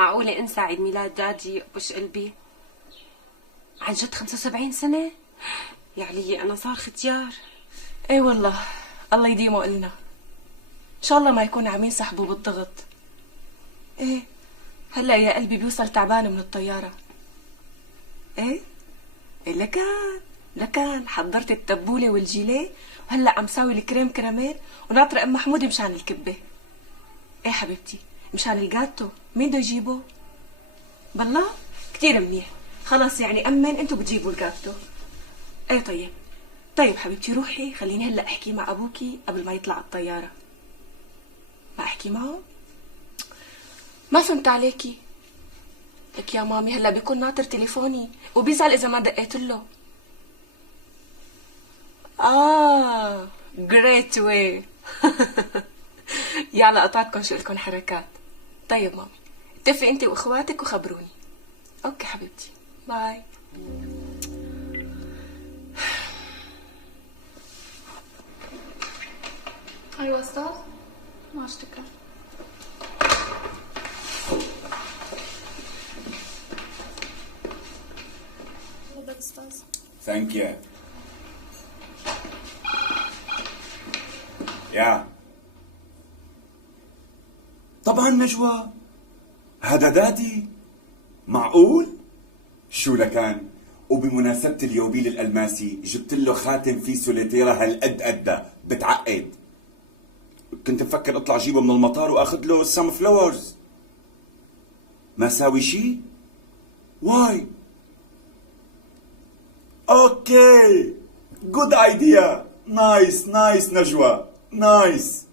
معقولة انسى عيد ميلاد دادي بوش قلبي؟ عن جد 75 سنة؟ يا علي انا صار ختيار. ايه والله، الله يديمه إلنا. ان شاء الله ما يكون عم ينسحبوا بالضغط. ايه هلا يا قلبي بيوصل تعبان من الطيارة. ايه لكان حضرت التبولة والجيليه وهلا عم ساوي الكريم كراميل وناطرة ام محمود مشان الكبة. ايه حبيبتي مشان الجاتو مين بده يجيبه؟ بالله كتير منيح. خلاص يعني امن انتو بتجيبوا الجاتو. ايه طيب حبيبتي روحي خليني هلا احكي مع ابوكي قبل ما يطلع الطيارة. ما احكي معه؟ ما فهمت عليكي. لك يا مامي هلا بيكون ناطر تليفوني وبيزعل اذا ما دقيت له. جريت واي. يلا قطعتكم شو لكم حركات. طيب مامي اتفقي انت واخواتك وخبروني. اوكي حبيبتي باي. ايوه استاذ ما اشتكى. تفضل استاذ. ثانك يو. يا طبعا نجوى، هذا دادي. معقول؟ شو لكان؟ وبمناسبة اليوبيل الألماسي جبت له خاتم فيه سوليتيرا هالقد قده بتعقد. كنت مفكر اطلع جيبه من المطار واخذ له سام فلاورز. ما ساوي شي؟ واي؟ اوكي جود ايديا. نايس نجوى نايس.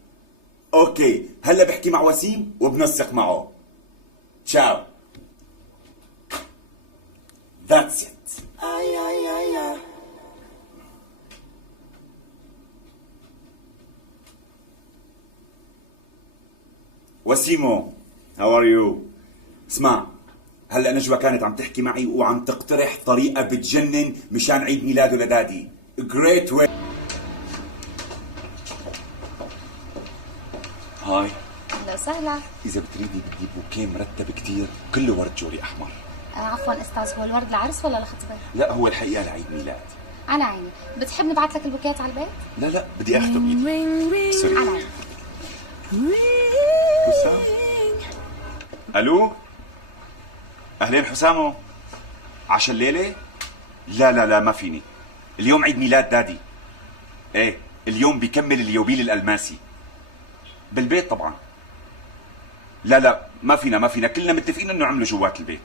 اوكي هلا بحكي مع وسيم وبنسق معه. تشاو. ذاتس ات. وسيمو هاو ار يو؟ اسمع، هلا نجوى كانت عم تحكي معي وعم تقترح طريقه بتجنن مشان عيد ميلاده لدادي. جريت واي. هاي اهلا وسهلا. اذا بتريدي بدي بوكيه مرتب كتير كله ورد جوري احمر. عفوا استاذ، هو الورد لعرس ولا لخطبه؟ لا هو الحقيقه لعيد ميلاد. على عيني. بتحب نبعث لك البوكيت على البيت؟ لا بدي اخده بايدي. سوري. على عيني. حسام. الو اهلين حسامو. عشا الليله؟ لا ما فيني. اليوم عيد ميلاد دادي. ايه اليوم بيكمل اليوبيل الالماسي. بالبيت طبعا. لا ما فينا كلنا متفقين انه نعمله جوات البيت.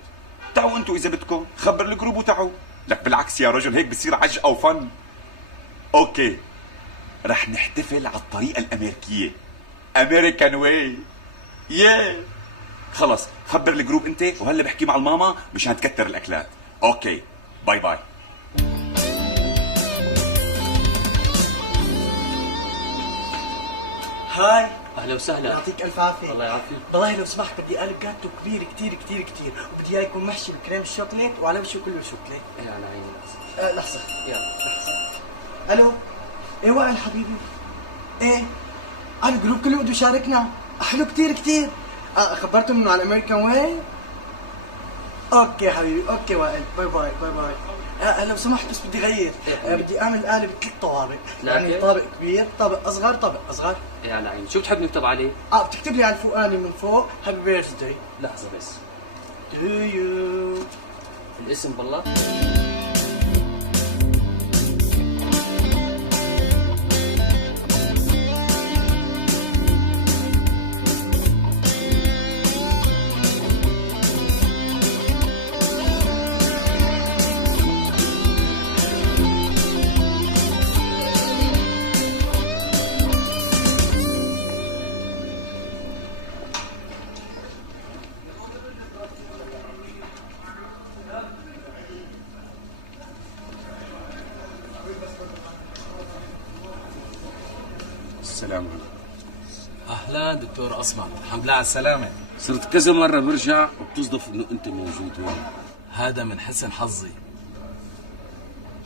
تعوا انتوا اذا بدكم، خبر الجروب وتعوا. لك بالعكس يا رجل هيك بصير عجقه وفن. اوكي رح نحتفل على الطريقه الامريكيه، امريكان واي. خلص خبر الجروب انت وهلا بحكي مع الماما مشان تكتر الاكلات. اوكي باي. هاي اهلا وسهلا. يعطيك الف عافيه. الله يعافيك. والله لو سمحت بدي قالب جاتو كبير كتير وبدي اياه يكون محشي بكريم الشوكليت وعلى وشه كله شوكليت. ايه على عيني. لحظه لحظه. يلا لحظه. الو ايه وائل حبيبي. ايه على الجروب كله بده يشاركنا. حلو كتير. خبرتهم انه على الامريكان واي. اوكي حبيبي اوكي وائل باي. لو سمحت بس بدي غير. بدي اعمل قالب 3 طوابق. يعني طابق كبير، طابق اصغر. ايه على عيني. شو بتحب نكتب عليه؟ بتكتب لي على الفوقاني من فوق هابي بيرثداي. لحظه بس. تو يو. الاسم بالله. السلام عليكم. اهلا دكتور اصمع، الحمد لله على السلامه. صرت كذا مرة برجع وبتصدف انه انت موجود هون. هذا من حسن حظي.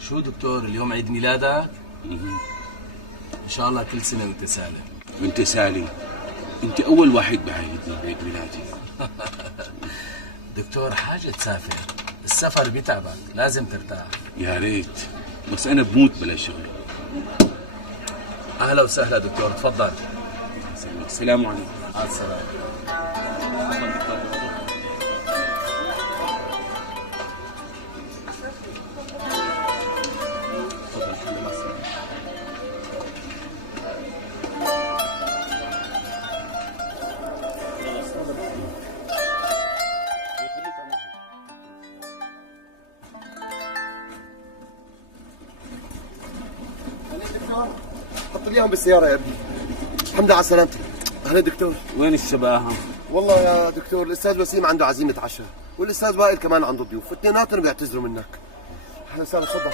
شو دكتور اليوم عيد ميلادك؟ ان شاء الله كل سنه وانت سالم. وانت سالم. انت اول واحد بعيدني بعيد ميلادي. دكتور حاجة تسافر، السفر بيتعبك، لازم ترتاح. يا ريت، بس انا بموت بلا شغل. اهلا وسهلا دكتور، تفضل. السلام عليكم. مع السلامة. حط لي اياهم بالسيارة يا ابني. الحمد لله على سلامتك. أهلا دكتور. وين الشباهة؟ والله يا دكتور الأستاذ وسيم عنده عزيمة عشاء، والأستاذ وائل كمان عنده ضيوف، اثنيناتهم بيعتذروا منك. أهلا وسهلا، تفضل.